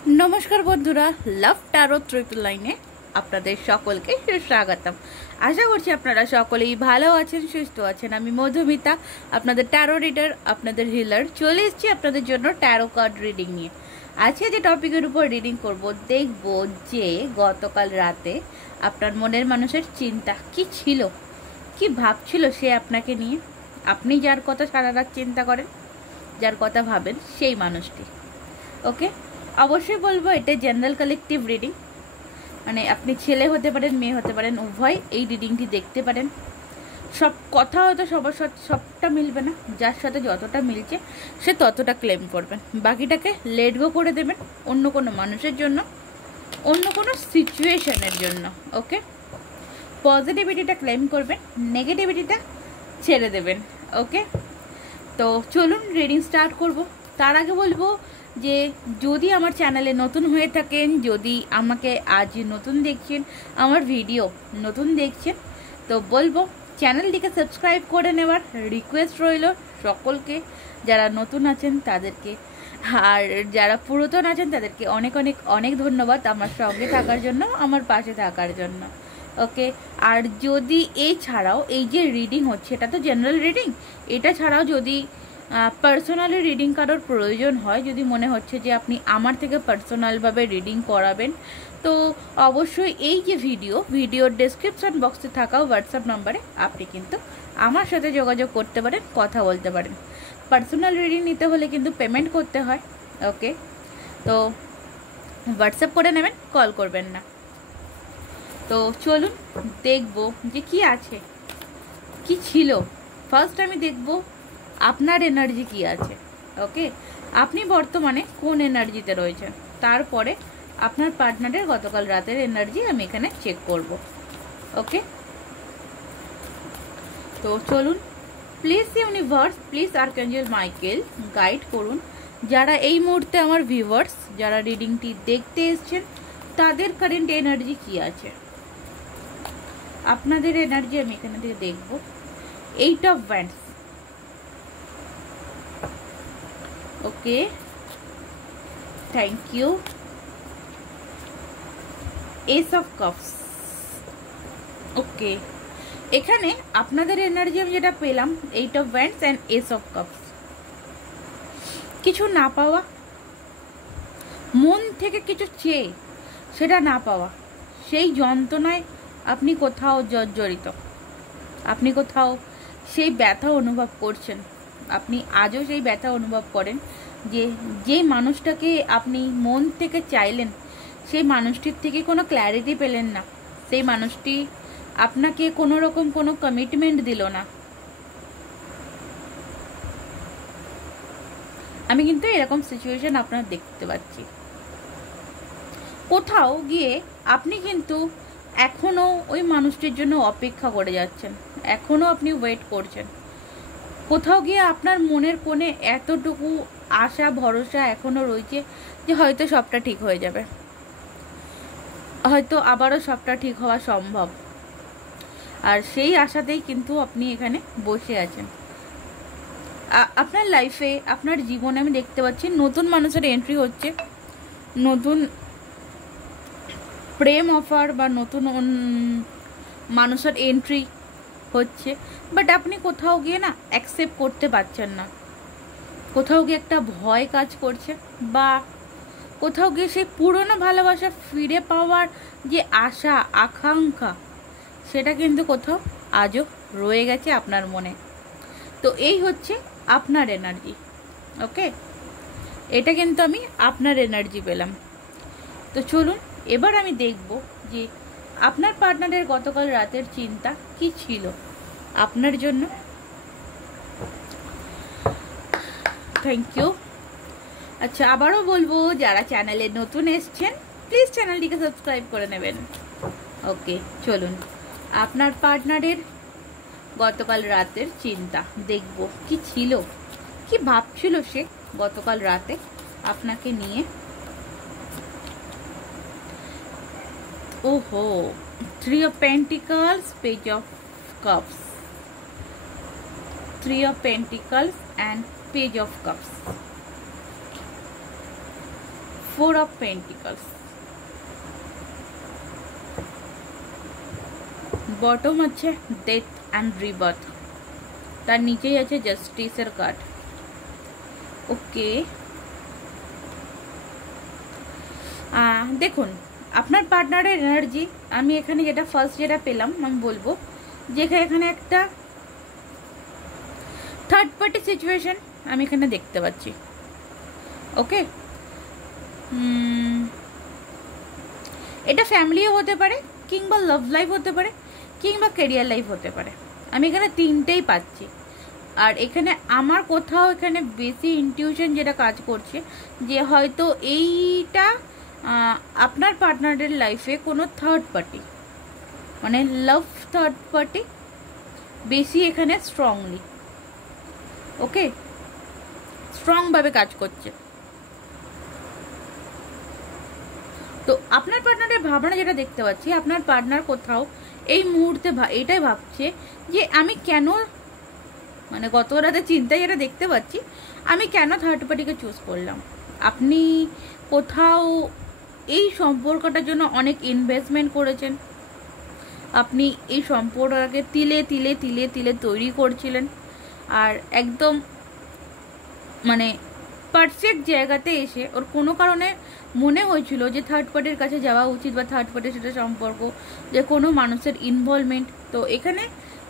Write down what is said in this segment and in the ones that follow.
नमस्कार बंधुरा लाभ टैरो ट्रिपल लाइने आपनादेर सकलके स्वागतम। आशा करछि आपनारा सकलेई भालो आछेन सुस्थ आछेन। आमि मधुमिता आपनादेर टैरो रिडार आपनादेर हिलार चले एसेछि आपनादेर जोन्नो टैरो कार्ड रिडिंग निये। आजके जे टपिकेर उपर रिडिंग करब देखबो जे गतकाल राते आपनार मनेर मानुषेर चिंता कि छिलो, कि भाबछिलो से आपनाके निये। आपनि जार कथा सारा रात चिंता करेन, जार कथा भावेन सेई मानुषटी। ओके, अवश्य बोलबो এটা জেনারেল কালেকটিভ রিডিং, মানে আপনি ছেলে হতে পারেন মেয়ে হতে পারেন, উভয় এই রিডিংটি দেখতে পারেন। সব কথা হয়তো সবার সাথে সবটা মিলবে না, যার সাথে যতটা মিলছে সে ততটা ক্লেম করবেন, বাকিটাকে লেট গো করে দেবেন অন্য কোনো মানুষের জন্য, অন্য কোনো সিচুয়েশনের জন্য। ওকে, পজিটিভিটিটা ক্লেম করবেন, নেগেটিভিটিটা ছেড়ে দেবেন। ওকে, তো চলুন রিডিং স্টার্ট করব। তার আগে বলবো যে যদি আমার চ্যানেলে নতুন হয়ে থাকেন, যদি আমাকে আজ নতুন দেখছেন, আমার ভিডিও নতুন দেখছেন, তো বলবো চ্যানেলটিকে সাবস্ক্রাইব করে নেওয়ার রিকোয়েস্ট রইল সকলকে। যারা নতুন আছেন তাদেরকে, আর যারা পুরাতন আছেন তাদেরকে অনেক অনেক অনেক ধন্যবাদ আমার সঙ্গে থাকার জন্য, আমার পাশে থাকার জন্য। ওকে, আর যদি এই ছাড়াও এই যে রিডিং হচ্ছে এটা তো জেনারেল রিডিং, এটা ছাড়াও যদি পার্সোনালি রিডিং কারোর প্রয়োজন হয়, যদি মনে হচ্ছে যে আপনি আমার থেকে পার্সোনালভাবে রিডিং করাবেন, তো অবশ্যই এই যে ভিডিওর ডেসক্রিপশন বক্সে থাকা হোয়াটসঅ্যাপ নাম্বারে আপনি কিন্তু আমার সাথে যোগাযোগ করতে পারেন, কথা বলতে পারেন। পার্সোনাল রিডিং নিতে হলে কিন্তু পেমেন্ট করতে হয়। ওকে, তো হোয়াটসঅ্যাপ করে নেবেন, কল করবেন না। তো চলুন দেখব যে কি আছে, কি ছিল। ফার্স্ট আমি দেখব আপনার এনার্জি কি আছে। ওকে, আপনি বর্তমানে কোন এনার্জিতে রয়েছেন, তারপরে আপনার পার্টনারের গতকাল রাতের এনার্জি আমি এখানে চেক করব। ওকে, তো চলুন। Please universe, please archangel Michael guide করুন যারা এই মুহূর্তে আমার ভিউয়ার্স, যারা রিডিংটি দেখতে এসেছেন তাদের কারেন্ট এনার্জি কি আছে। আপনাদের এনার্জি আমি এখানে থেকে দেখব। 8 of wands, okay, thank you. Ace of cups, okay, এখানে আপনাদের এনার্জি আমি যেটা পেলাম 8 of wands and ace of cups. কিছু না পাওয়া, মন থেকে কিছু চেয়ে সেটা না পাওয়া, সেই যন্ত্রণায় আপনি কোথাও জর্জরিত, আপনি কোথাও সেই ব্যথা অনুভব করছেন। আপনি আজও সেই ব্যথা অনুভব করেন যে যেই মানুষটাকে আপনি মন থেকে চাইলেন সেই মানুষটির থেকে কোনো ক্ল্যারিটি পেলেন না, সেই মানুষটি আপনাকে কোনো রকম কোনো কমিটমেন্ট দিল না। আমি কিন্তু এরকম সিচুয়েশন আপনার দেখতে পাচ্ছি। কোথাও গিয়ে আপনি কিন্তু এখনো ওই মানুষটির জন্য অপেক্ষা করে যাচ্ছেন, এখনো আপনি ওয়েট করছেন। কোথাও গিয়ে আপনার মনের কোণে এতটুকু আশা ভরসা এখনো রয়েছে যে হয়তো সবটা ঠিক হয়ে যাবে, হয়তো আবারও সবটা ঠিক হওয়া সম্ভব। আর সেই আশাতেই কিন্তু আপনি এখানে বসে আছেন। আপনার লাইফে, আপনার জীবনে আমি দেখতে পাচ্ছি নতুন মানুষের এন্ট্রি হচ্ছে, নতুন প্রেম অফার বা নতুন মানুষের এন্ট্রি হচ্ছে, বাট আপনি কোথাও গিয়ে না অ্যাকসেপ্ট করতে পারছেন না। কোথাও গিয়ে একটা ভয় কাজ করছে, বা কোথাও গিয়ে সেই পুরনো ভালোবাসা ফিরে পাওয়ার যে আশা আকাঙ্ক্ষা সেটা কিন্তু কোথাও আজও রয়ে গেছে আপনার মনে। তো এই হচ্ছে আপনার এনার্জি। ওকে, এটা কিন্তু আমি আপনার এনার্জি পেলাম। তো চলুন এবার আমি দেখব যে আপনার পার্টনারের গতকাল রাতের চিন্তা কি ছিল আপনার জন্য। Thank you. আচ্ছা, আবারও বলবো যারা চ্যানেলে নতুন এসছেন প্লিজ চ্যানেলটিকে সাবস্ক্রাইব করে নেবেন। ওকে, চলুন আপনার পার্টনারের গতকাল রাতের চিন্তা দেখব কি ছিল, কি ভাবছিল সে গতকাল রাতে আপনাকে নিয়ে। ওহো, 3 of Pentacles, Page of Cups, 3 of Pentacles and Page of Cups, 4 of Pentacles, bottom আছে ডেথ অ্যান্ড রিবার্থ, তার নিচেই আছে জাস্টিসের কার্ড। ওকে, দেখুন আপনার পার্টনারের এনার্জি আমি এখানে যেটা ফার্স্ট যেটা পেলাম আমি বলবো যে এখানে একটা থার্ড পার্টি সিচুয়েশন আমি এখানে দেখতে পাচ্ছি। ওকে, এটা ফ্যামিলিও হতে পারে, কিংবা লাভ লাইফ হতে পারে, কিংবা ক্যারিয়ার লাইফ হতে পারে। আমি এখানে তিনটেই পাচ্ছি। আর এখানে আমার কোথাও এখানে বেশি ইনটিউশন যেটা কাজ করছে যে হয়তো এইটা আপনার পার্টনারের লাইফে কোনো থার্ড পার্টি, মানে লাভ থার্ড পার্টি বেশি এখানে স্ট্রংলি, ওকে, স্ট্রংভাবে কাজ করছে। তো আপনার পার্টনারের ভাবনা যেটা দেখতে পাচ্ছি, আপনার পার্টনার কোথাও এই মুহূর্তে এটাই ভাবছে যে আমি কেন, মানে গত রাতে চিন্তায় যেটা দেখতে পাচ্ছি, আমি কেন থার্ড পার্টিকে চুজ করলাম। আপনি কোথাও এই সম্পর্কটার জন্য অনেক ইনভেস্টমেন্ট করেছেন, আপনি এই সম্পর্কটাকে তিলে তিলে তিলে তিলে তৈরি করছিলেন, আর একদম মানে পারফেক্ট জায়গাতে এসে ওর কোনো কারণে মনে হয়েছিল যে থার্ড পার্টির কাছে যাওয়া উচিত, বা থার্ড পার্টির সাথে সম্পর্ক, যে কোনো মানুষের ইনভলভমেন্ট। তো এখানে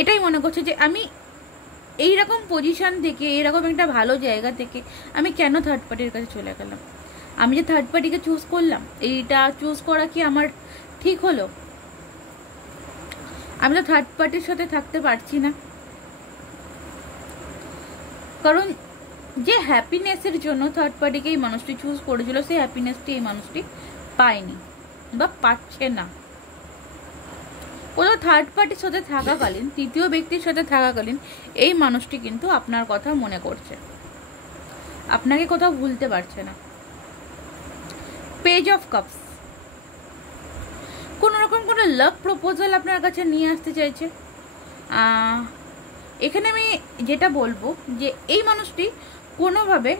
এটাই মনে করছে যে আমি এইরকম পজিশন থেকে, এইরকম একটা ভালো জায়গা থেকে আমি কেন থার্ড পার্টির কাছে চলে গেলাম। আমি যে থার্ড পার্টিকে চুজ করলাম, এইটা চুজ করা কি আমার ঠিক হলো? আমি তো থার্ড পার্টির সাথে থাকতে পারছি না, কারণ যে হ্যাপিনেসের জন্য থার্ড পার্টিকে এই মানুষটি চুজ করেছিল, সেই হ্যাপিনেসটি এই মানুষটি পায়নি বা পাচ্ছে না। কোনো থার্ড পার্টির সাথে থাকাকালীন, তৃতীয় ব্যক্তির সাথে থাকাকালীন এই মানুষটি কিন্তু আপনার কথা মনে করছে, আপনাকে কোথাও ভুলতে পারছে না। পেজ অফ কাপস, কোনো রকম কোনো লাভ প্রপোজাল আপনার কাছে নিয়ে আসতে চাইছে। এখানে আমি যেটা বলবো যে এই মানুষটি কোনোভাবে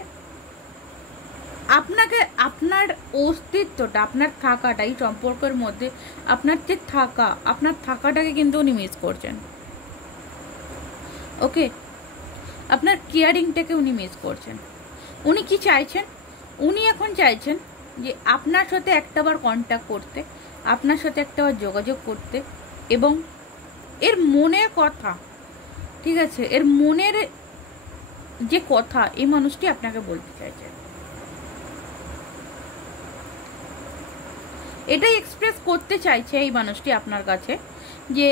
আপনাকে, আপনার অস্তিত্বটা, আপনার থাকাটা, এই সম্পর্কের মধ্যে আপনার যে থাকা, আপনার থাকাটাকে কিন্তু উনি মিস করছেন। ওকে, আপনার কেয়ারিংটাকে উনি মিস করছেন। উনি কি চাইছেন? উনি এখন চাইছেন যে আপনার সাথে একটাবার কন্ট্যাক্ট করতে, আপনার সাথে একটাবার যোগাযোগ করতে, এবং এর মনের কথা, ঠিক আছে, এর মনের যে কথা এই মানুষটি আপনাকে বলতে চাইছে, এটাই এক্সপ্রেস করতে চাইছে এই মানুষটি আপনার কাছে, যে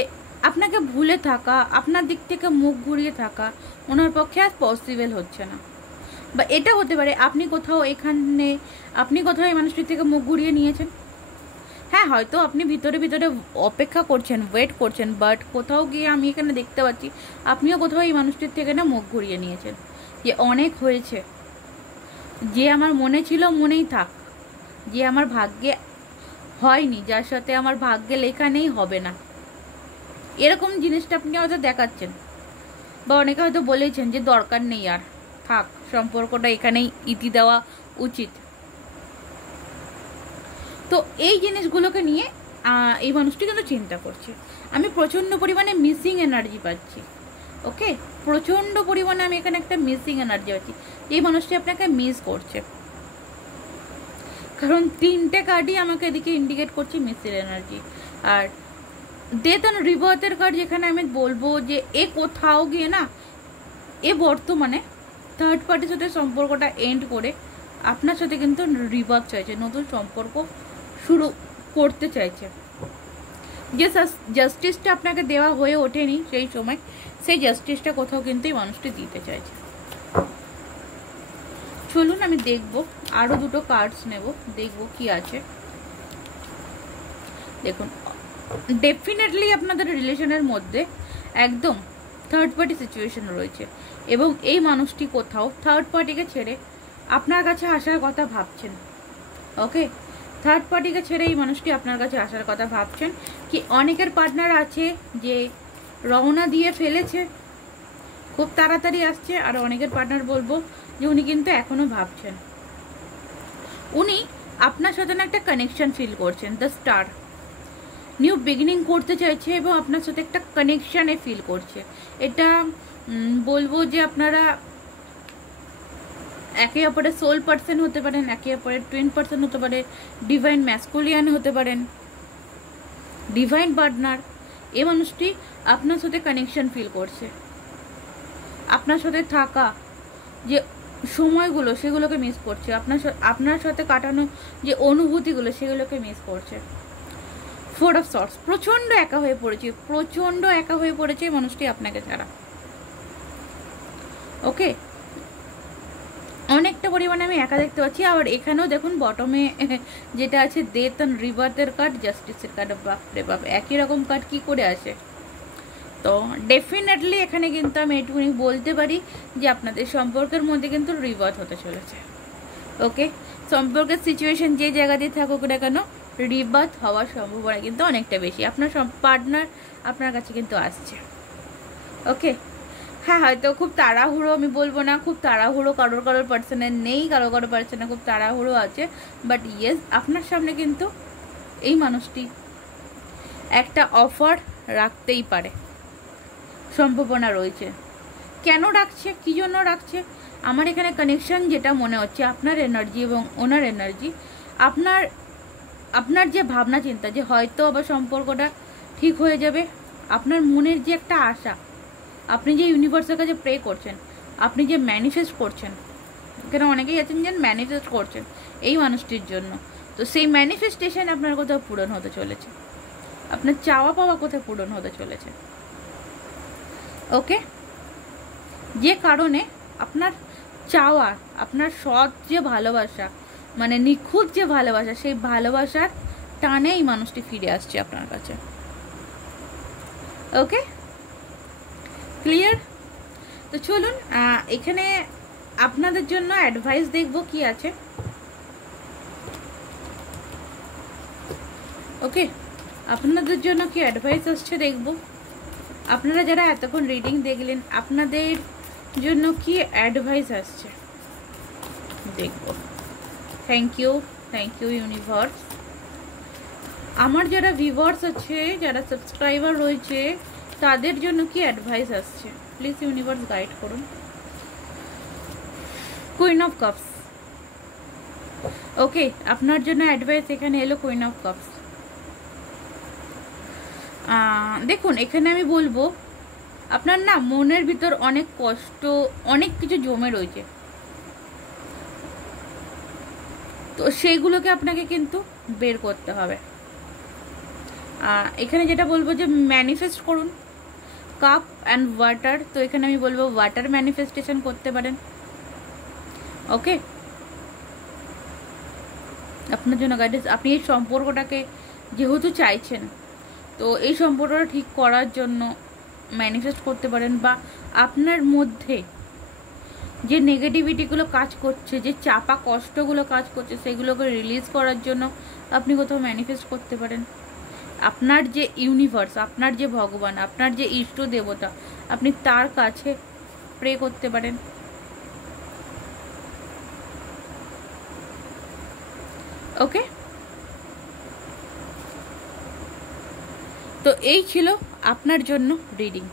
আপনাকে ভুলে থাকা, আপনার দিক থেকে মুখ ঘুরিয়ে থাকা ওনার পক্ষে আর পসিবল হচ্ছে না। বা এটা হতে পারে আপনি কোথাও এখানে, আপনি কোথাও এই মানুষটির থেকে মুখ ঘুরিয়ে নিয়েছেন। হ্যাঁ, হয়তো আপনি ভিতরে ভিতরে অপেক্ষা করছেন, ওয়েট করছেন, বাট কোথাও গিয়ে আমি এখানে দেখতে পাচ্ছি আপনিও কোথাও এই মানুষটির থেকে না মুখ ঘুরিয়ে নিয়েছেন, যে অনেক হয়েছে, যে আমার মনে ছিল মনেই থাক, যে আমার ভাগ্যে হয়নি, যার সাথে আমার ভাগ্যে লেখা নেই, হবে না, এরকম জিনিসটা আপনি হয়তো দেখাচ্ছেন। বা অনেকে হয়তো বলেছেন যে দরকার নেই আর, থাক, সম্পর্কটা এখানেই ইতি দেওয়া উচিত। তো এই জিনিসগুলোকে নিয়ে এই মানুষটি কিন্তু চিন্তা করছে। আমি প্রচণ্ড পরিমাণে মিসিং এনার্জি পাচ্ছি। ওকে, প্রচণ্ড পরিমাণে আমি এখানে একটা মিসিং এনার্জি পাচ্ছি, এই মানুষটি আপনাকে মিস করছে, কারণ তিনটে কার্ডই আমাকে এদিকে ইন্ডিকেট করছে মিসিং এনার্জি। আর ডেথ অ্যান্ড রিবার্থের কার্ড, যেখানে আমি বলবো যে এ কোথাও গিয়ে না, এ বর্তমানে থার্ড পার্টির সাথে সম্পর্কটা এন্ড করে আপনার সাথে কিন্তু রিবার্থ চাইছে, নতুন সম্পর্ক শুরু করতে চাইছে। যে জাস্টিসটা আপনাকে দেওয়া হয়ে ওঠেনি সেই সময়, সেই জাস্টিসটা কোথাও কিন্তু এই মানুষটি দিতে চাইছে। চলুন আমি দেখবো, আরো দুটো কার্ডস নেব, দেখবো কি আছে। দেখুন, ডেফিনেটলি আপনাদের রিলেশনের মধ্যে একদম থার্ড পার্টি সিচুয়েশন রয়েছে, এবং এই মানুষটি কোথাও থার্ড পার্টিকে ছেড়ে আপনার কাছে আসার কথা ভাবছেন। ওকে, থার্ড পার্টিকে ছেড়ে এই মানুষটি আপনার কাছে আসার কথা ভাবছেন। কি অনেকের পার্টনার আছে যে রওনা দিয়ে ফেলেছে, খুব তাড়াতাড়ি আসছে, আর অনেকের পার্টনার বলবো যে উনি কিন্তু এখনো ভাবছেন। উনি আপনার সাথে না একটা কানেকশন ফিল করছেন। দ্য স্টার নিউ বিগিনিং করতে চাইছে এবং আপনার সাথে একটা কানেকশানে ফিল করছে। এটা বলবো যে আপনারা একে অপরের সোল পার্সন হতে পারেন, একে অপরের টুইন পার্সন হতে পারে, ডিভাইন ম্যাসকুলিয়ান হতে পারেন, ডিভাইন পার্টনার। এই মানুষটি আপনার সাথে কানেকশন ফিল করছে। আপনার সাথে থাকা যে সময়গুলো সেগুলোকে মিস করছে, আপনার সাথে কাটানো যে অনুভূতিগুলো সেগুলোকে মিস করছে। 4 of Swords, প্রচন্ড একা হয়ে পড়েছে, প্রচন্ড একা হয়ে পড়েছে মানুষটি আপনাকে ছাড়া। ওকে, অনেকটা পরিমাণে আমি একা দেখতে পাচ্ছি। আবার এখানেও দেখুন বটমে যেটা আছে ডেথ অ্যান্ড রিবার্থের কার্ড, জাস্টিসের কার্ড। বাপরে বাপ, একই রকম কার্ড কি করে আসে? তো ডেফিনেটলি এখানে কিন্তু আমি এটুকুনি বলতে পারি যে আপনাদের সম্পর্কের মধ্যে কিন্তু রিবার্থ হতে চলেছে। ওকে, সম্পর্কের সিচুয়েশন যে জায়গা দিয়ে থাকুক না কেন, রিবার্থ হওয়ার সম্ভাবনা কিন্তু অনেকটা বেশি। আপনার পার্টনার আপনার কাছে কিন্তু আসছে। ওকে, হ্যাঁ, হয়তো খুব তাড়াহুড়ো আমি বলবো না, খুব তাড়াহুড়ো কারোর পার্সনের নেই, কারো পার্সনের খুব তাড়াহুড়ো আছে, বাট ইয়েস আপনার সামনে কিন্তু এই মানুষটি একটা অফার রাখতেই পারে, সম্ভাবনা রয়েছে। কেন রাখছে, কী জন্য রাখছে? আমার এখানে কানেকশন যেটা মনে হচ্ছে, আপনার এনার্জি এবং ওনার এনার্জি, আপনার যে ভাবনা চিন্তা যে হয়তো আবার সম্পর্কটা ঠিক হয়ে যাবে, আপনার মনের যে একটা আশা, আপনি যে ইউনিভার্সের কাছে প্রে করছেন, আপনি যে ম্যানিফেস্ট করছেন, এখানে অনেকেই আছেন যে ম্যানিফেস্ট করছেন এই মানুষটির জন্য, তো সেই ম্যানিফেস্টেশন আপনার কোথাও পূরণ হতে চলেছে, আপনার চাওয়া পাওয়া কোথাও পূরণ হতে চলেছে। ওকে, যে কারণে আপনার চাওয়া, আপনার সৎ যে ভালোবাসা, মানে নিখুঁত যে ভালোবাসা, সেই ভালোবাসার টানে এই মানুষটি ফিরে আসছে আপনার কাছে। ওকে, ক্লিয়ার? তো চলুন এখানে আপনাদের জন্য অ্যাডভাইস দেখব কি আছে। ওকে, আপনাদের জন্য কি অ্যাডভাইস আসছে দেখব। আপনারা যারা এতক্ষণ রিডিং দেখলেন, আপনাদের জন্য কি অ্যাডভাইস আসছে দেখব। Thank you universe. আমার যারা ভিউয়ার্স আছে, যারা সাবস্ক্রাইবার রয়েছে, তাদের জন্য কি অ্যাডভাইস আসছে প্লিজ ইউনিভার্স গাইড করুন। Queen of cups. ওকে, আপনার জন্য অ্যাডভাইস এখানে এলো কুইন অফ কাপস। দেখুন, এখানে আমি বলবো আপনার না মনের ভিতর অনেক কষ্ট, অনেক কিছু জমে রয়েছে, তো সেইগুলোকে আপনাকে কিন্তু বের করতে হবে। এখানে যেটা বলবো যে ম্যানিফেস্ট করুন, কাপ অ্যান্ড ওয়াটার। তো এখানে আমি বলবো ওয়াটার ম্যানিফেস্টেশন করতে পারেন। ওকে, আপনার জন্য গাইডেন্স। আপনি এই সম্পর্কটাকে যেহেতু চাইছেন, তো এই সম্পর্কটা ঠিক করার জন্য ম্যানিফেস্ট করতে পারেন, বা আপনার মধ্যে যে নেগেটিভিটিগুলো কাজ করছে, যে চাপা কষ্টগুলো কাজ করছে, সেগুলোকে রিলিজ করার জন্য আপনি কোথাও ম্যানিফেস্ট করতে পারেন। আপনার যে ইউনিভার্স, আপনার যে ভগবান, আপনার যে ইষ্ট দেবতা, আপনি তার কাছে প্রে করতে পারেন। ওকে, তো এই ছিল আপনার জন্য রিডিং,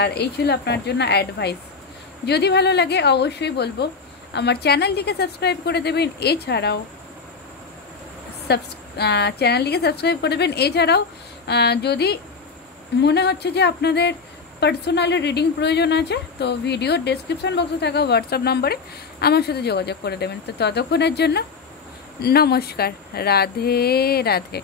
আর এই ছিল আপনার জন্য অ্যাডভাইস। যদি ভালো লাগে অবশ্যই বলবো আমার চ্যানেলটিকে সাবস্ক্রাইব করে দেবেন। এছাড়াও যদি মনে হচ্ছে যে আপনাদের পার্সোনালি রিডিং প্রয়োজন আছে, তো ভিডিওর ডেসক্রিপশন বক্সে থাকা হোয়াটসঅ্যাপ নম্বরে আমার সাথে যোগাযোগ করে দেবেন। তো ততক্ষণের জন্য নমস্কার, রাধে রাধে।